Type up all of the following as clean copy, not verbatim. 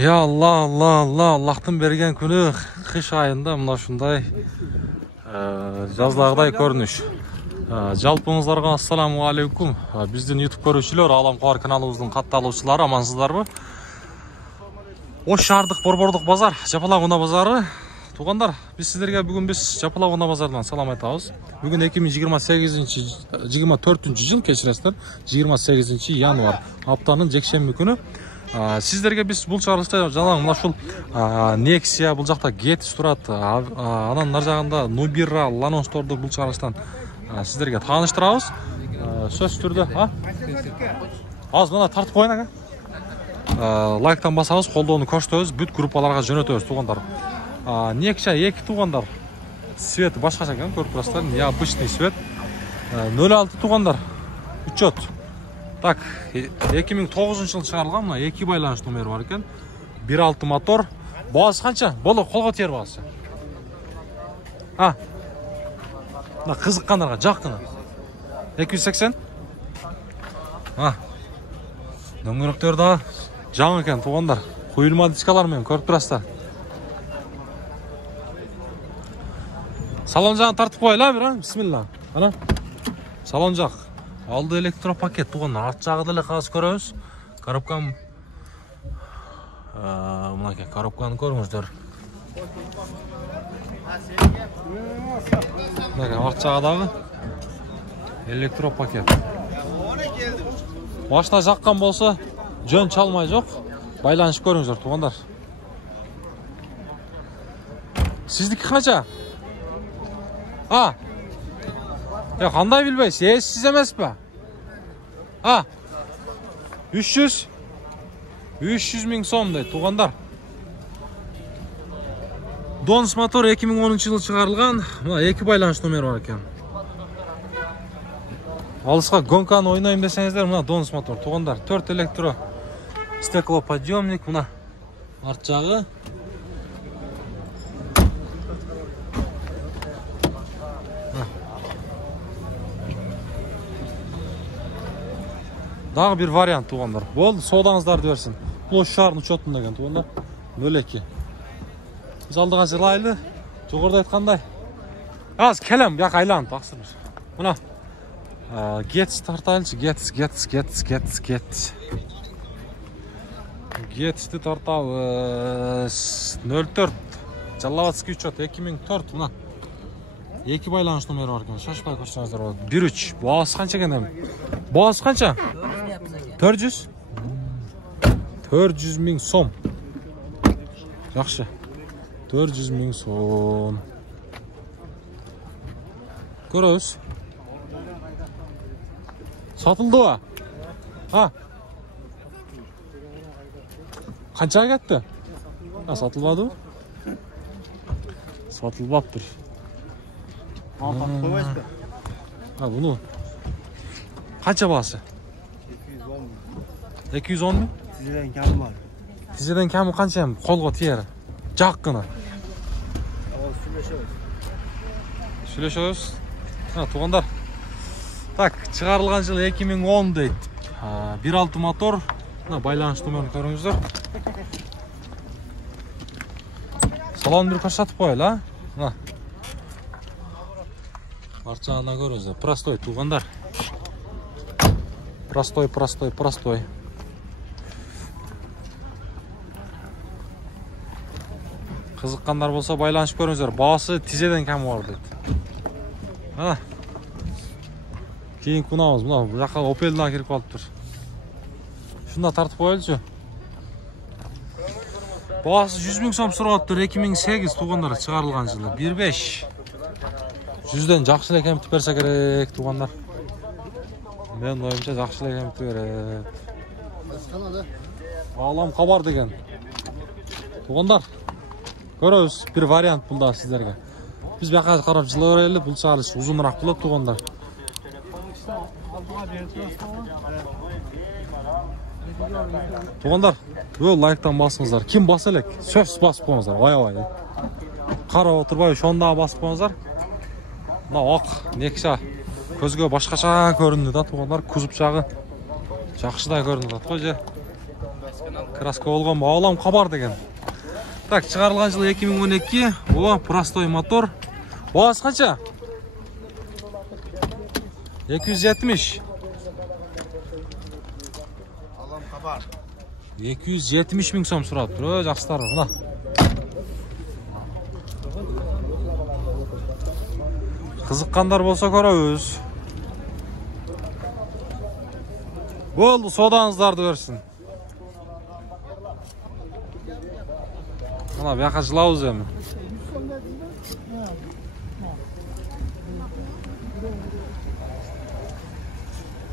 Ya Аллахтың берген күні қыш айында мына шундай жаздағыдай көрініш. Жалпыңыздарға ассаламу алейкум. Біздің YouTube көрушілер, Алам Қуар каналымыздың қатталушылары, амансыздар бі? Ош шардық Борбордық базар, Жапалағына базары. Туғандар, біз сіздерге бүгін Жапалағына базардан салам айтабыз. Бүгін 24 жыл кешіресіздер, 28 январ аптаның жексенбі күні. Сіздерге біз бұл чарылышта жаңағы мына шул Nexia, бұл жақта Getis тұрады. Анан нар жағында Nubira, Lanosторды бұл чарылыштан сіздерге таныштырамыз. Сөз түрді. Аз мына тартып қойын аға. Лайктан басамыз, қолдауны көрсетеміз, бүт группаларға жөнөтөбүз туғандар. Nexia 2 туғандар. Свет башқаша екен, көріп тұрасыздар. Необычный свет. 06 туғандар. Учет. Так, 2009 жыл шығарылған, мына 2 байланыш номері бар екен. 1.6 мотор. Бағасы қанша? Болды, қолға тиер бағасы. Мына қызыққандарға жаққына. 280. Дөңгелектері жаңа екен туғандар. Құйылма дискалармен көріп тұрасыздар. Салон жағын тартып қойла бір, бисмилла. Салон жақ. Алды электропакет туған, арт жағы ділі қағыз көреміз. Коробканы көріңіздер. Арт жағыдағы электропакет. Машина жаққан болса, жөн чалмай жоқ. Байланыш көріңіздер туғандар. Сіздікі қанша? Қандай білбейсіз? Сіз емес пе? 300 мың сом дейді туғандар. Донс мотор 2010 жылы шығарылған. 2 байланыш номері бар екен. Алысқа гонканы ойнайын десеңіздер, мына Донс мотор туғандар. 4 электро стеклоподъемник, мына арт жағы. Дағы бір вариант туғандар. Болды, содаңыздарды берсін. Бұл шарын учетын деген туғандар. 02. Біз алдыған жылайлы. Жоғырда айтқандай. Аз келем, яқ айланып, бақсырмыз. Мұна. Getis тартайлышы. Getis. Getis'ті тартауыз. 04. Жаллаватский учет. 2004. Мұна. 2 байланыш номері бар екен. Шашпай көрсеңіздер болады. 1-3. Бағасы қанша екен? Бағасы қанша? 400 мың сом. Жақшы. 400 мың сом. Көріңіз. Сатылды ба? Қанша кетті? Сатылмады ба? Сатылбап тұр. Бұны қанша бағасы? 210 мың? Тізеден кәмі бар. Тізеден кәмі қанша қолға тиері? Жаққына. Сүйлешөз. Туғандар. Так, шығарылған жылы 2010 дейді. 1.6 мотор. Байланыш номерін көріңіздер. Салон бір көрсатып қойыл, арт жағынан көріңіздер. Простой туғандар. Простой. Қызыққандар болса байланыш көріңіздер. Бағасы тізеден кәмі бар дейді. Кейін күнамыз. Бұл жаққа Opel'дан керіп қалып тұр. Шында тартып қойылшы. Бағасы 100 мың сом сұрағып тұр. 2008 туғандар шығарылған жылы. 1.5. 100-ден жақшылы кәміпті берсе керек туғандар. Мен ойымша жақшылы кәміпті берет. Алам қабар деген. Туғандар. Көріңіз, бір вариант бұлда сіздерге. Біз баққа қарап жылы өрелі, бұл сағылыш ұзынырақ болады туғандар. Туғандар, лайктан басыңыздар. Кім бас әлек? Сөз басып қойыңыздар, ай. Қара отырбай, шонда басып қойыңыздар. Мына ақ, Nexia көзге башқаша көрінді да туғандар. Күзіп жағы жақшыдай көрінді да. Краска болгон баалам кабар деген. Так, чыгарылган жылы 2012. О, простой мотор. Баасы канча? 270. Алам кабар. 270 миң сом сурап тур. Жакшылар, мына. Кызыккандар болсо көрөбүз. Болду, содаңыздарды берсин. Мына бияка жылабыз эми.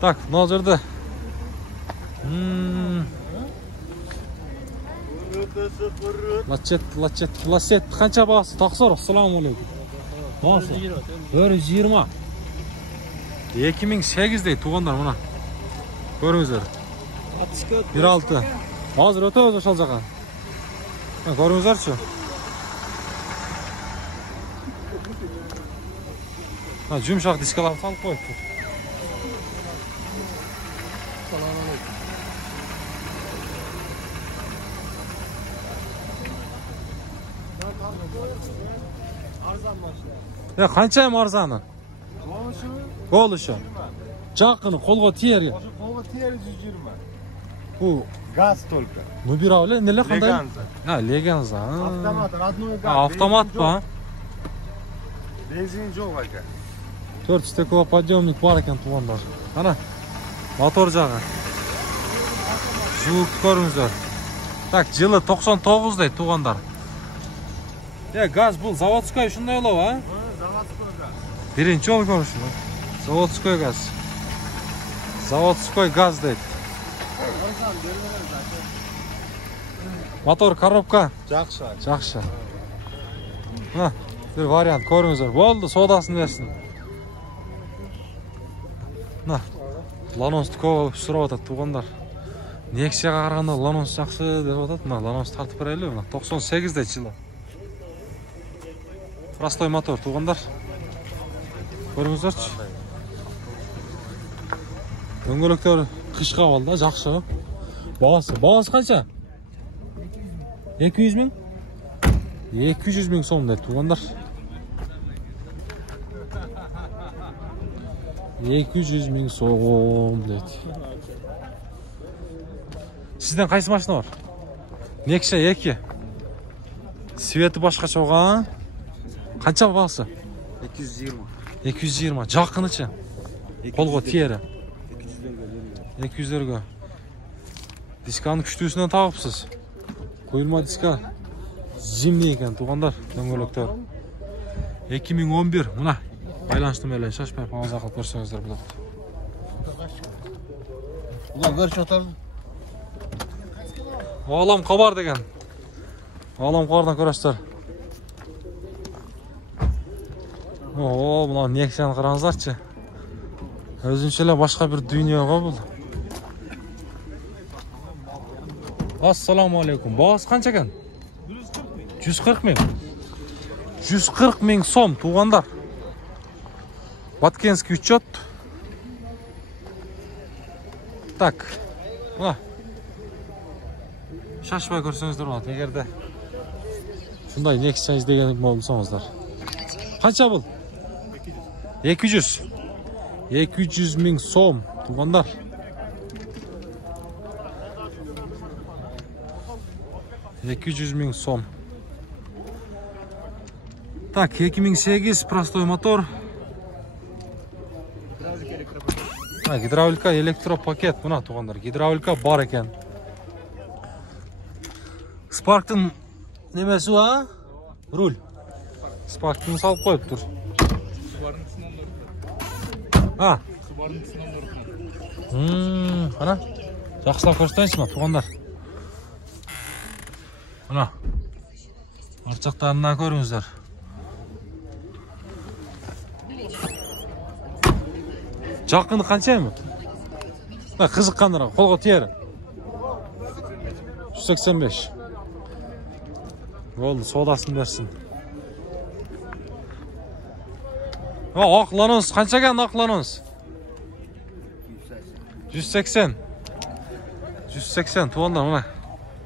Так, мына жерде. Лачет. Канча баасы? Таксор, ассаламу алейкум. Баасы 420. 2008 туугандар мына. Көрүңүздөр. 16. Азыр өтөбүз ошол жака. Көрүңүздөрчү. Жумшак дискаларды салып коюптур. Канча арзаны? Болушу. Жакыны колго тиер. Колго тиер 120. Бу Газ только. Ну бирабы эле, эмне кандай? Леганза. Автомат, родной газ. Автомат ба? Бензин жок ака. 4 стекло подъемник бар экен туугандар. Ана мотор жагы. Жууп көрүңүздөр. Так, жылы 99 дейт туугандар. Газ бул заводской ушундай болобу, а? Заводской газ. Биринчи жолу көрүшүм. Заводской газ. Заводской газ дейт. Мотор, коробка. Жакшы. Мына, бир вариант көрүңүздөр. Болду, содасын берсин. Мына, Ланосты көп сурап атат туугандар. Нексияга караганда Ланос жакшы деп атат. Мына Ланос тартып берели. Мына 98 дейт жылы. Простой мотор туугандар. Көрүңүздөрчү. Дөңгөлөктөр кышка калды, жакшы. Баасы канча? 200 миң? 200 миң сом дейт туугандар. 200 миң сом дейт. Сизден кайсы машина бар? Nexia 2. Свети башкача болгон. Канча баасы? 220. 220. Жакынычы? Колго тиери? 200-дөргө. Дисканы күчтүүсүнөн тагыпсыз. Коюлма диска зимний экен туугандар, дөңгөлөктөр. 2011. Мына байланыштуу менен шашпай пауза кылып көрсөңүздөр болот. Улан көрүп атарды. Алам кабар деген. Алам кабардан көрөсүздөр. Мына Nexia-ны караңыздарчы. Өзүнчө эле башка бир дүйнө го бул. Ассаламу алейкум. Баасы канча экен? 140 миң. 140 миң сом туугандар. Баткенский учет. Так. Мына. Шашпай көрсөңүздөр болот. Эгерде ушундай Nexia издеген болсоңуздар. Канча бул? 200. 200 миң сом туугандар. $200,000 Так, 2008 простой мотор. Гидравлика, электропакет. Мына туугандар, гидравлика бар экен. Спарктын немеси ба? Руль. Спарктын салып коюптур. Ана. Жакшылап көрсөтөйсүңбү туугандар? Мына. Арчактарына көрүңүздөр. Жакыны канча эми? Кызыккандар колго тиер. 185. Болду, содасын берсин. Ак Ланос канча экен ак Ланос? 180. 180 туугандар мына.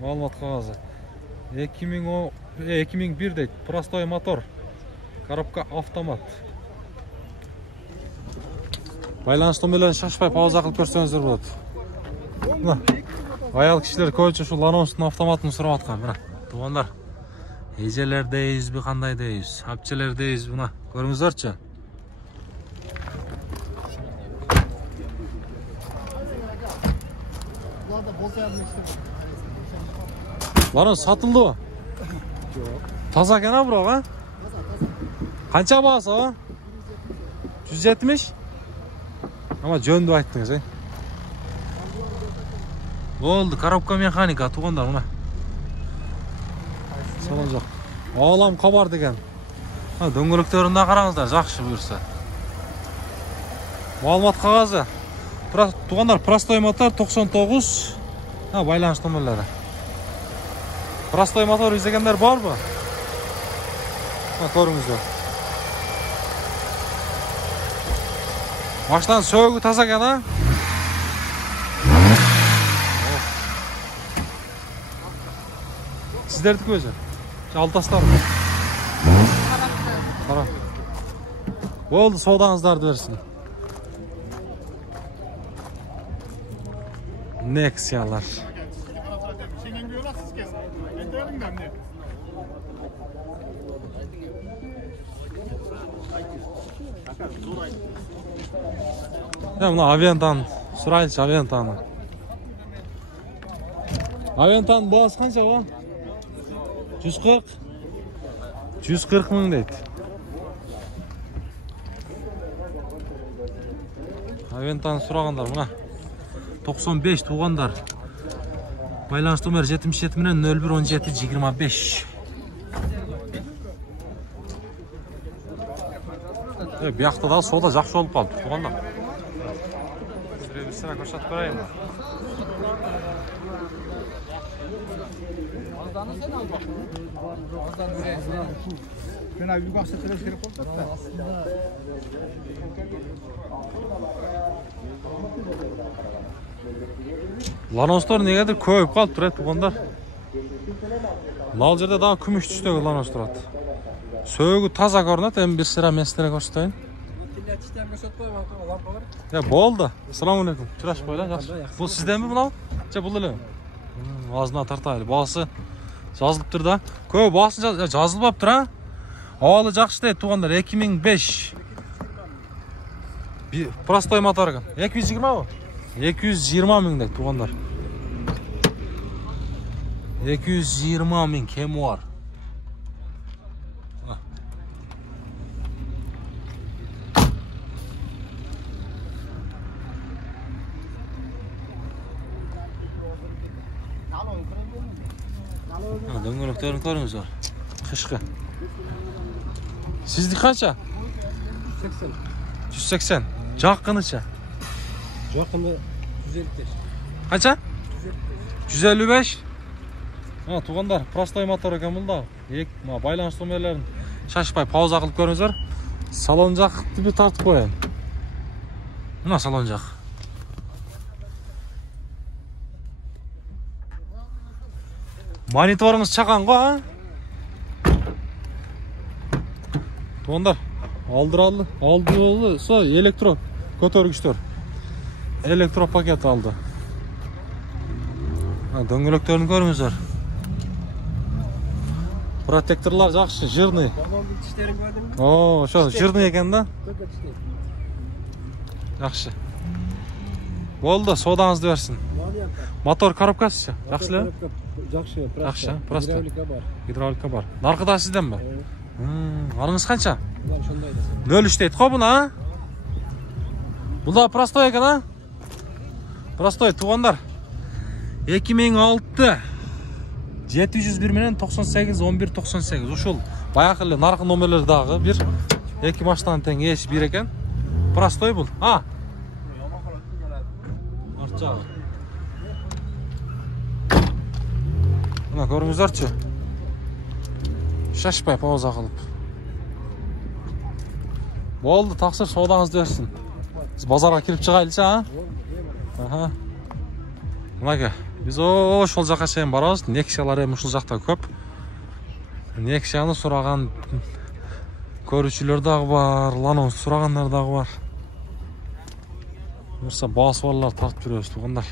Маалымат кагазы. 2001 дейт. Простой мотор. Коробка автомат. Байланыш номерлерин шашпай пауза кылып көрсөңүздөр болот. Мына аял кишилер көбүнчө ушул Ланостун автоматын сурап аткан. Мына туугандар. Эжелер дейбизби, кандай дейбиз? Апчелер дейбиз, мына көрүңүздөрчү. Ланос сатылдыбы? Жок. Таза экен бирок, а? Канча баасы, а? 170? Ama жөндүп айттыңыз, Болду, коробка механика, туугандар, мына. Салон жок. Алам кабар деген. Дөңгөлөктөрүндө караңыздар, жакшы буюрса. Маалымат кагазы. Туугандар, простой мотор 99. Байланыш номерлери. Простой мотор издегендер барбы? Көрүңүздөр. Машинанын сөөгү таза экен, а? Сиздердики өзү? Жалтастарбы? Кара. Болду, соодаңыздарды берсин. Nexya'lar. Ya buna Aventan, Suraylıç Aventan'ı. Aventan boğaz kança bu? 140. 140 ming deydi. Aventan surağanlar buna. 95 tuğanlar. Байланыш номер 77 менен 01 17 25. Биякта да сода жакшы болуп калды, туганда. Сизге бир сыра көрсөтүп берейин. Ben abi bir baksa tıraş gerek olacak da. Lanoslar negedir koyup kalıp durat tuğanlar. Nal жерде daha күмүш түстөгү Lanos турат. Söөгү таза көрүнөт, эми бир сыра местере көрсөтөйүн. Ya болду. Assalamu alaykum. Чураш койла, жакшы. Бул сизденби мынау? Же бул эле? Азына тартайлы. Баасы жазылыптыр да. Көп баасын жазылбаптыр, а? Абалы жакшы дейт тугандар, 2005. Простой мотор экен. 220 бу? 220 миң дейт тугандар. 220 миң кеми бар. Дөңгөлөктөрүн көрүңүздөр. Кышкы. Сиздики канча? 180. 180. Жаккыныча? Жакыны 155. Канча? 155. Тугандар, простой мотор экен бул да. Байланыш номерлерин шашпай пауза кылып көрүңүздөр. Салон жакты бир тартып коеюн. Мына салон жак. Мониторыңыз чакан го, а? Тугандар, алды, со электро көтөргүчтөр. Электро пакет алды. Дөңгөлөктөрүн көрүңүздөр. Протекторлар жакшы, жирный. О, ошо жирный экен да. Жакшы. Болду, содаңызды берсин. Мотор коробкасы жакшы эле? Жакшы, просто. Гидравлика бар. Наркыда сизденби? Аныңыз канча? 0,3 дейт го буна, а? Бул да простой экен, а? Простой, тугандар. 2006 701 менен 98 11 98. Ушул баягы эле наркы номерлер дагы бир эки машинанын тең эч бир экен. Простой бул. Арча. Мына көрүңүздөрчү. Шашпай пауза кылып. Болду, таксыр соодаңызды берсин. Биз базарга кирип чыгайлычы, а? Мынаке, биз ошол жака чейин барабыз. Nexиялар эми ушул жакта көп. Nexияны сураган көрүүчүлөр дагы бар, Lanos сурагандар дагы бар. Мырса баасы барлар тартып жүрөбүз туугандар.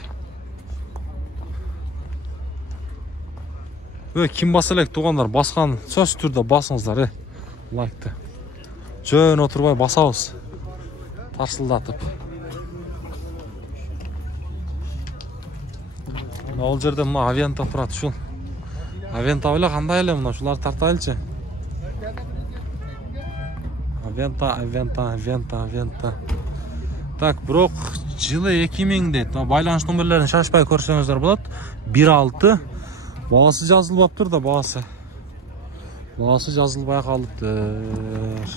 Ким баса элек туугандар, баскан сөзсүз түрдө басыңыздар, лайкты. Жөн отурбай басабыз. Тарсылдатып. Ол жерде мына Авента турат ушул. Авента эле кандай эле мына ушуларды тартайлычы. Авента. Так, бирок жылы 2000 дейт. Байланыш номерлерин шашпай көрсөңүздөр болот. 16 баасы жазылбаптыр да баасы. Баасы жазылбай калыптыр.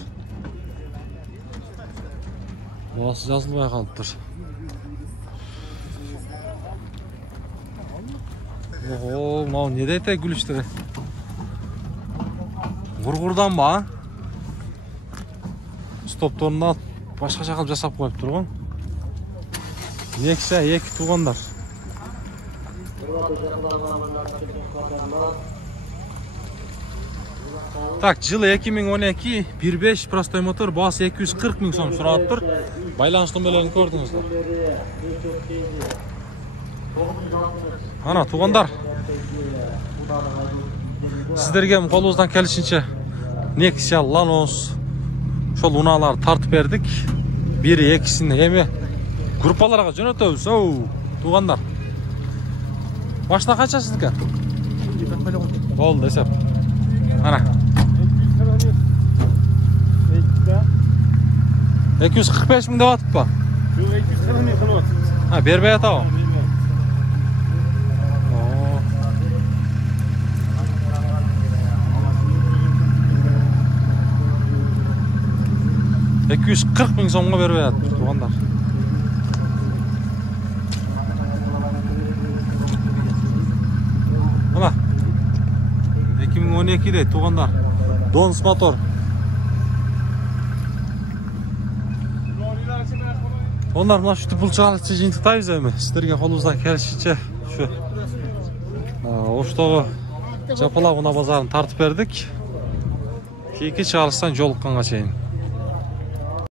Баасы жазылбай калыптыр. Ого, мынау не дейт гүлүштөр? Гургурдан ба? Стопторунда башкача кылып жасап коюп турган. Nexia 2 туугандар. Так, жылы 2012, 1.5 простой мотор, баасы 240 000 сом сурап тур. Байланыш номерлерин көрдүңүздөр. Ана туугандар. Сиздерге колубуздан келишинче Nexia, Lanos ошол унааларды тартып бердик. Бири экисин эми группаларга жөнөтөбүз. Туугандар. Машина канча сиздики? Болду эсеп. Ана. 245 000 деп атыппы? 240 000 кылып атат. Бербей атабы? 240 000 сомго бербей атат туугандар. Мына 2012'de туугандар. Dons мотор. Onlar mına şu bul çağrısı жыйынтыктайбыз эми. Сиздерге колубуздан келишинче şu Оштогу Жапалак унаа базарын тартып бердик. Кийинки чыгарылыштан жолукканга чейин.